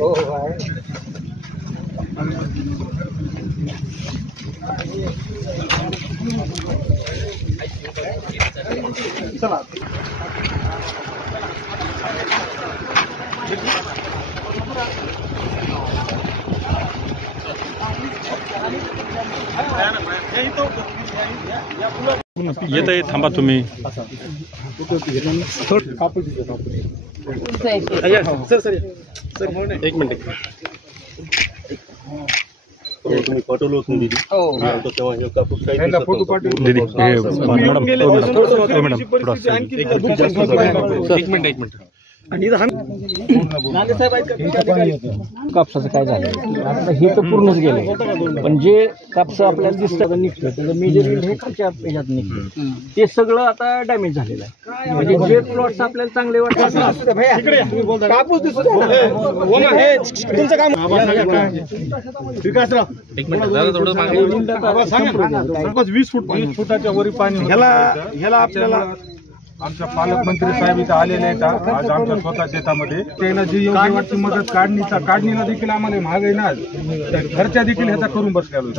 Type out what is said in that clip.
हो आहे चला येत आहे, थांबा तुम्ही. एक मिनिट तुम्ही पाठवलं होतं दीदी तेव्हा हे कापूस काही दीदी मॅडम एक मिनिट कापसाचं काय झालं आता हे तर पूर्णच गेलं पण जे कापस आपल्याला दिसतं निघतं त्याचं मेजर हे खालच्या ह्याच्यात निघतं ते सगळं आता डॅमेज झालेलं आहे. म्हणजे जे प्लॉट्स आपल्याला चांगले वाटतात कापूस 20 फुटाच्या वरी पाणी ह्याला आपल्याला आमच्या पालकमंत्री साहेब इथं आलेले आहेत आज आमच्या स्वतः शेतामध्ये. त्याला जी योग्य वाटती मदत काढणीला देखील आम्हाला महाग आहे ना, तर घरच्या देखील ह्याचा करून बसलेलो.